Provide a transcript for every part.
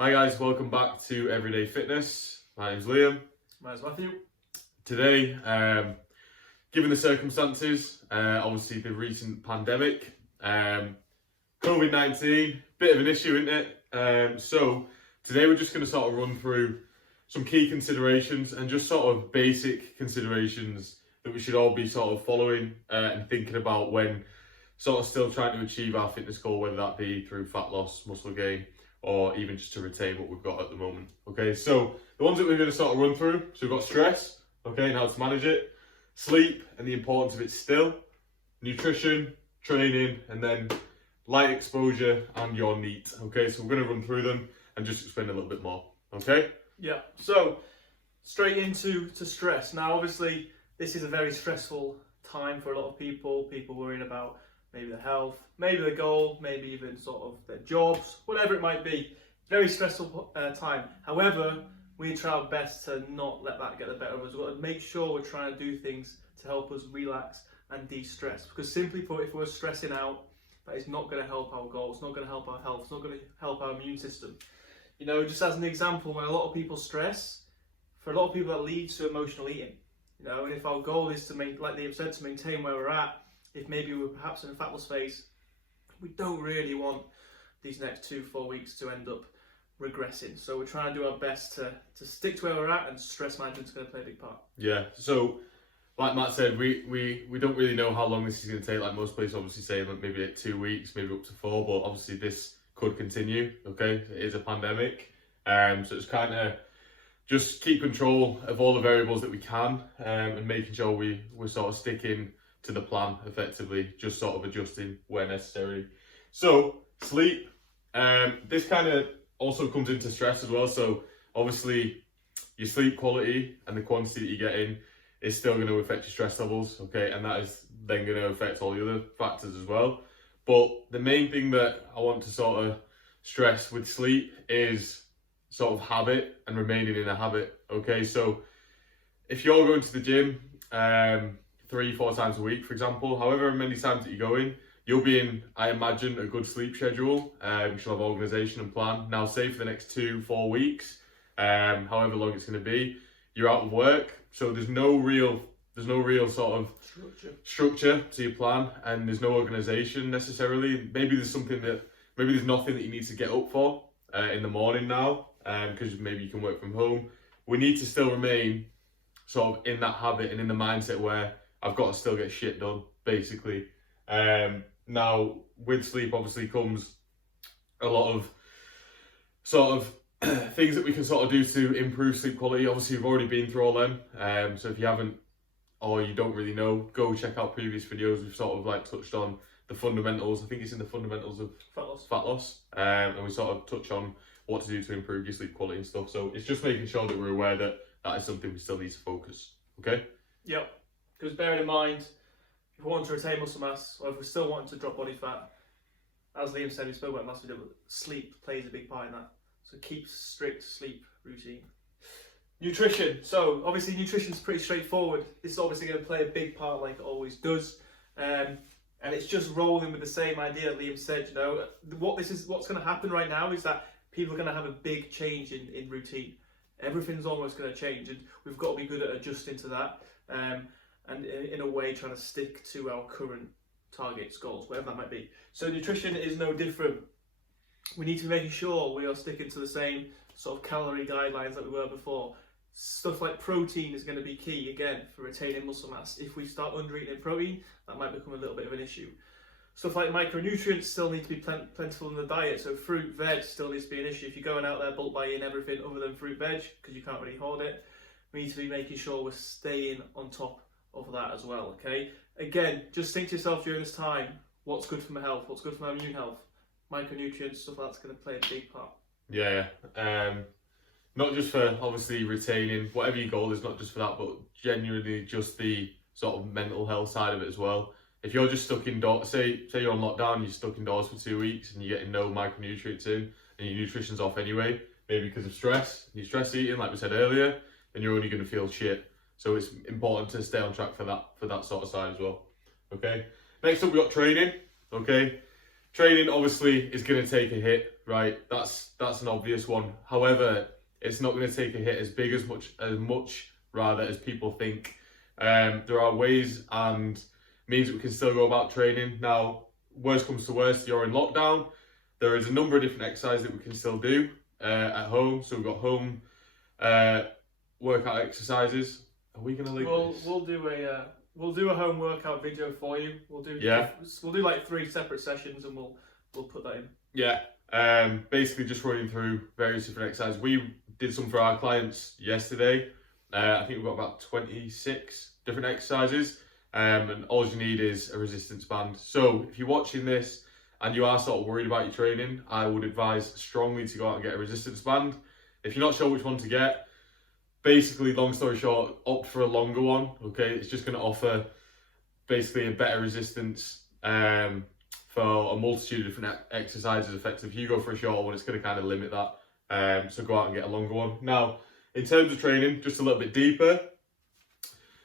Hi guys, welcome back to Everyday Fitness. My name's Liam. My name's Matthew. Today, given the circumstances, obviously the recent pandemic, COVID-19, bit of an issue, isn't it? So today we're just going to sort of run through some key considerations and just sort of basic considerations that we should all be sort of following and thinking about when sort of still trying to achieve our fitness goal, whether that be through fat loss, muscle gain, or even just to retain what we've got at the moment. Okay, so the ones that we're going to sort of run through, so we've got stress, okay, and how to manage it, sleep and the importance of it still, nutrition, training, and then light exposure and your NEAT. Okay, so we're going to run through them and just explain a little bit more. Okay? Yeah, so straight into stress. Now, obviously, this is a very stressful time for a lot of people worrying about maybe their health, maybe their goal, maybe even sort of their jobs, whatever it might be. Very stressful time. However, we try our best to not let that get the better of us. We've got to make sure we're trying to do things to help us relax and de-stress. Because simply put, if we're stressing out, that is not going to help our goals, it's not going to help our health, it's not going to help our immune system. You know, just as an example, when a lot of people stress, for a lot of people that leads to emotional eating. You know, and if our goal is to like Liam said, to maintain where we're at, if maybe we're perhaps in a fat loss phase, we don't really want these next 2-4 weeks to end up regressing. So we're trying to do our best to stick to where we're at, and stress management's going to play a big part. Yeah, so like Matt said, we don't really know how long this is going to take. Like most places obviously say like maybe 2 weeks, maybe up to 4, but obviously this could continue, okay? It is a pandemic, so it's kind of just keep control of all the variables that we can, and making sure we're sort of sticking to the plan effectively, just sort of adjusting where necessary. So sleep, this kind of also comes into stress as well. So obviously your sleep quality and the quantity that you get in is still going to affect your stress levels, okay? And that is then going to affect all the other factors as well. But the main thing that I want to sort of stress with sleep is sort of habit and remaining in a habit, okay? So if you're going to the gym 3-4 times a week, for example, however many times that you're going, you'll be in, I imagine, a good sleep schedule. You should have organisation and plan. Now, say for the next 2-4 weeks, however long it's going to be, you're out of work, so there's no real sort of structure to your plan, and there's no organisation necessarily. Maybe there's nothing that you need to get up for in the morning now, because maybe you can work from home. We need to still remain sort of in that habit and in the mindset where I've got to still get shit done, basically. Now, with sleep obviously comes a lot of sort of things that we can sort of do to improve sleep quality. Obviously, we've already been through all them. So if you haven't, or you don't really know, go check out previous videos. We've sort of like touched on the fundamentals. I think it's in the fundamentals of fat loss. And we sort of touch on what to do to improve your sleep quality and stuff. So it's just making sure that we're aware that that is something we still need to focus. Okay? Yep. Because bearing in mind, if we want to retain muscle mass, or if we're still wanting to drop body fat, as Liam said, we spoke about last video, sleep plays a big part in that. So keep strict sleep routine. Nutrition. So obviously nutrition's pretty straightforward. It's obviously going to play a big part like it always does. And it's just rolling with the same idea that Liam said, you know, what's going to happen right now is that people are going to have a big change in routine. Everything's almost going to change, and we've got to be good at adjusting to that. And in a way trying to stick to our current targets, goals, whatever that might be. So nutrition is no different. We need to be making sure we are sticking to the same sort of calorie guidelines that we were before. Stuff like protein is going to be key, again, for retaining muscle mass. If we start under-eating protein, that might become a little bit of an issue. Stuff like micronutrients still need to be plentiful in the diet, so fruit, veg still needs to be an issue. If you're going out there bulk buying everything other than fruit, veg, because you can't really hoard it, we need to be making sure we're staying on top of that as well, okay? Again, just think to yourself during this time, what's good for my health, what's good for my immune health? Micronutrients, stuff like that's going to play a big part. Yeah. Not just for obviously retaining, whatever your goal is, not just for that, but genuinely just the sort of mental health side of it as well. If you're just stuck indoors, say you're on lockdown, you're stuck indoors for 2 weeks and you're getting no micronutrients in and your nutrition's off anyway, maybe because of stress, you're stress eating like we said earlier, then you're only going to feel shit. So it's important to stay on track for that sort of side as well. Okay. Next up, we got training. Okay. training obviously is going to take a hit, right? That's an obvious one. However, it's not going to take a hit as big as much rather as people think. There are ways and means that we can still go about training. Now, worst comes to worst, you're in lockdown. There is a number of different exercises that we can still do at home. So we've got home workout exercises. Are we going to link this? We'll do a home workout video for you. We'll do like 3 separate sessions, and we'll put that in. Yeah. Basically just running through various different exercises. We did some for our clients yesterday. I think we've got about 26 different exercises. And all you need is a resistance band. So if you're watching this and you are sort of worried about your training, I would advise strongly to go out and get a resistance band. If you're not sure which one to get, basically, long story short, opt for a longer one, okay? It's just going to offer basically a better resistance for a multitude of different exercises effective. If you go for a short one, it's going to kind of limit that. So go out and get a longer one. Now, in terms of training, just a little bit deeper,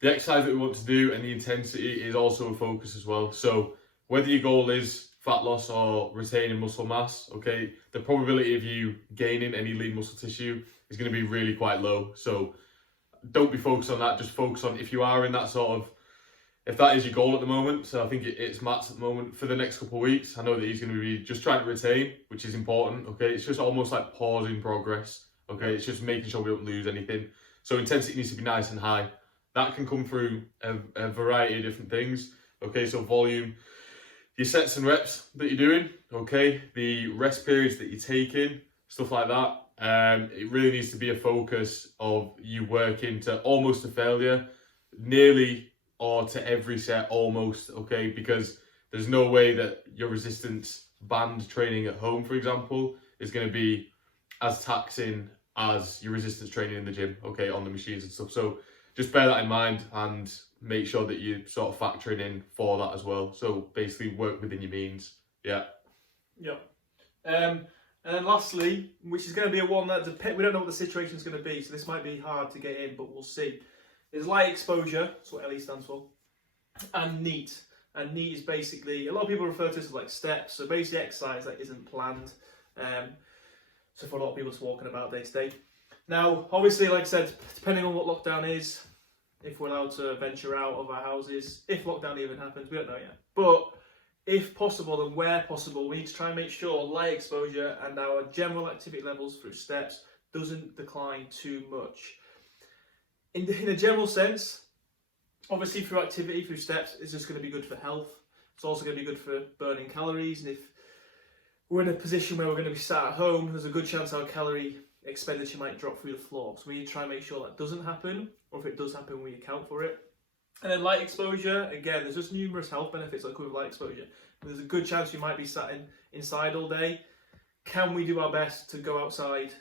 the exercise that we want to do and the intensity is also a focus as well. So whether your goal is fat loss or retaining muscle mass, okay, the probability of you gaining any lean muscle tissue is going to be really quite low. So don't be focused on that. Just focus on if you are in that sort of, if that is your goal at the moment. So I think it's Matt's at the moment for the next couple of weeks. I know that he's going to be just trying to retain, which is important. Okay, it's just almost like pausing progress. Okay, it's just making sure we don't lose anything. So intensity needs to be nice and high. That can come through a variety of different things. Okay, so volume, your sets and reps that you're doing. Okay, the rest periods that you're taking, stuff like that. It really needs to be a focus of you working to almost a failure, nearly or to every set almost, okay? Because there's no way that your resistance band training at home, for example, is going to be as taxing as your resistance training in the gym, okay, on the machines and stuff. So just bear that in mind and make sure that you're sort of factoring in for that as well. So basically work within your means, yeah. Yeah. And then lastly, which is going to be a one that we don't know what the situation is going to be, so this might be hard to get in, but we'll see. Is light exposure, that's what LE stands for, and NEAT. And NEAT is basically, a lot of people refer to this as like steps, so basically exercise that isn't planned. So for a lot of people it's walking about day to day. Now, obviously, like I said, depending on what lockdown is, if we're allowed to venture out of our houses, if lockdown even happens, we don't know yet. But if possible and where possible, we need to try and make sure light exposure and our general activity levels through steps doesn't decline too much. In a general sense, obviously through activity, through steps, it's just going to be good for health. It's also going to be good for burning calories. And if we're in a position where we're going to be sat at home, there's a good chance our calorie expenditure might drop through the floor. So we need to try and make sure that doesn't happen, or if it does happen, we account for it. And then light exposure, again, there's just numerous health benefits that come with light exposure. There's a good chance we might be sat inside all day. Can we do our best to go outside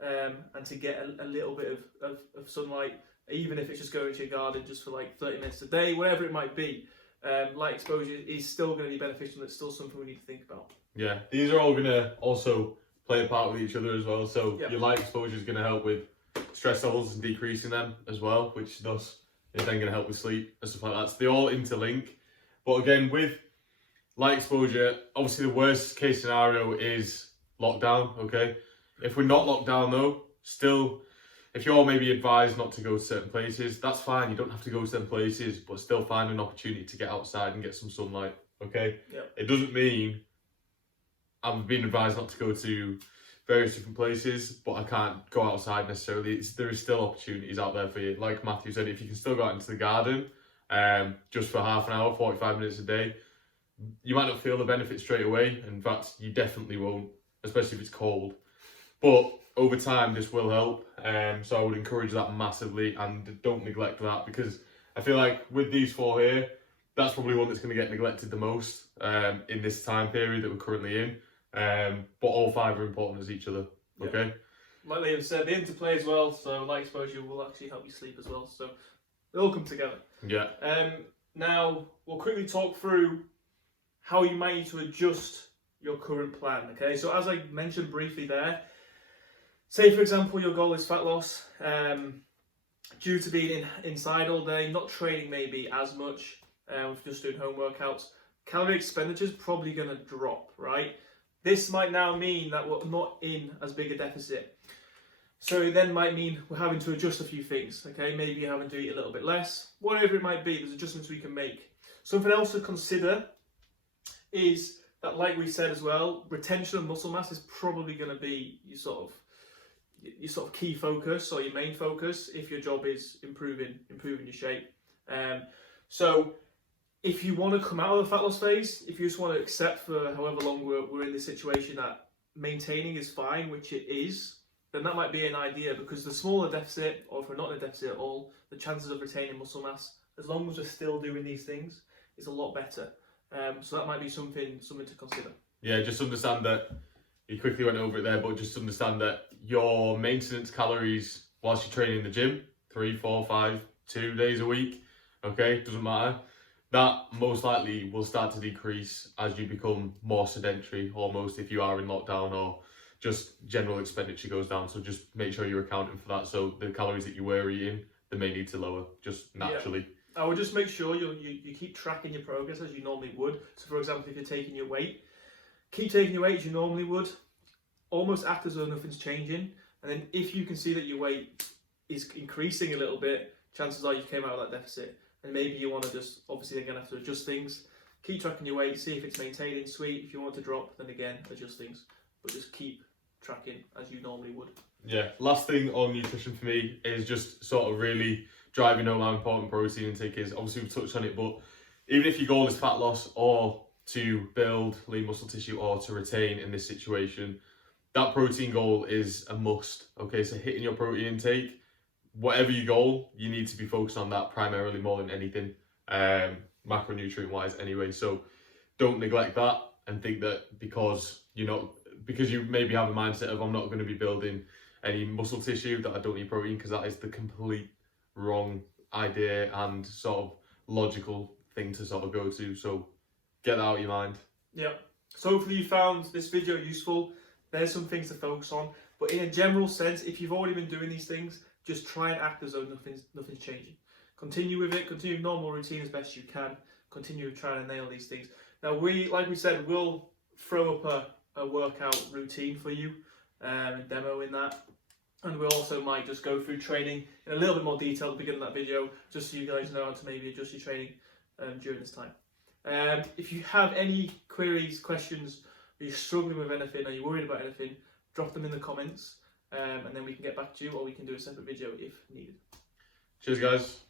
and to get a little bit of sunlight, even if it's just going to your garden just for like 30 minutes a day, whatever it might be. Light exposure is still going to be beneficial. It's still something we need to think about. Yeah, these are all going to also play a part with each other as well. So your light exposure is going to help with stress levels and decreasing them as well, which thus is then going to help with sleep and stuff like that. So they all interlink. But again, with light exposure, obviously the worst case scenario is lockdown, okay? If we're not locked down though, still, if you're maybe advised not to go to certain places, that's fine. You don't have to go to certain places, but still find an opportunity to get outside and get some sunlight, okay? Yep. It doesn't mean I'm being advised not to go to various different places, but I can't go outside necessarily. There is still opportunities out there for you. Like Matthew said, if you can still go out into the garden just for half an hour, 45 minutes a day, you might not feel the benefit straight away. In fact, you definitely won't, especially if it's cold. But over time, this will help. So I would encourage that massively, and don't neglect that, because I feel like with these 4 here, that's probably one that's going to get neglected the most in this time period that we're currently in. But all 5 are important as each other. Okay. Like Liam said, the interplay as well. So light exposure will actually help you sleep as well. So they all come together. Yeah. Now we'll quickly talk through how you might need to adjust your current plan. Okay. So as I mentioned briefly there, say for example your goal is fat loss. Due to being inside all day, not training maybe as much, with just doing home workouts. calorie expenditure is probably going to drop, right? This might now mean that we're not in as big a deficit. So it then might mean we're having to adjust a few things, okay? Maybe you're having to eat a little bit less, whatever it might be, there's adjustments we can make. Something else to consider is that, like we said as well, retention of muscle mass is probably going to be your sort of key focus or your main focus if your job is improving your shape. So if you want to come out of the fat loss phase, if you just want to accept for however long we're in this situation that maintaining is fine, which it is, then that might be an idea, because the smaller deficit, or if we're not in a deficit at all, the chances of retaining muscle mass, as long as we're still doing these things, is a lot better. So that might be something to consider. Yeah, just understand that you quickly went over it there, but just understand that your maintenance calories whilst you're training in the gym, 3, 4, 5, 2 days a week, okay, doesn't matter. That most likely will start to decrease as you become more sedentary, almost, if you are in lockdown, or just general expenditure goes down. So just make sure you're accounting for that. So the calories that you were eating, they may need to lower just naturally. Yeah. I would just make sure you keep tracking your progress as you normally would. So for example, if you're taking your weight, keep taking your weight as you normally would. Almost act as though nothing's changing. And then if you can see that your weight is increasing a little bit, chances are you came out of that deficit. And maybe you want to just, obviously again, have to adjust things. Keep tracking your weight, see if it's maintaining, sweet. If you want to drop, then again, adjust things. But just keep tracking as you normally would. Yeah, last thing on nutrition for me is just sort of really driving home how important protein intake is. Obviously we've touched on it, but even if your goal is fat loss or to build lean muscle tissue or to retain in this situation, that protein goal is a must. Okay, so hitting your protein intake, whatever your goal, you need to be focused on that primarily more than anything, macronutrient wise anyway. So don't neglect that and think that because you maybe have a mindset of I'm not going to be building any muscle tissue that I don't need protein, because that is the complete wrong idea and sort of logical thing to sort of go to. So get that out of your mind. Yeah. So hopefully you found this video useful. There's some things to focus on, but in a general sense, if you've already been doing these things, just try and act as though nothing's changing. Continue with it. Continue with normal routine as best you can. Continue trying to nail these things. Now like we said, we'll throw up a workout routine for you, and demo in that. And we also might just go through training in a little bit more detail at the beginning of that video, just so you guys know how to maybe adjust your training during this time. If you have any queries, questions, or you're struggling with anything, or you're worried about anything, drop them in the comments, and then we can get back to you, or we can do a separate video if needed. Cheers, guys.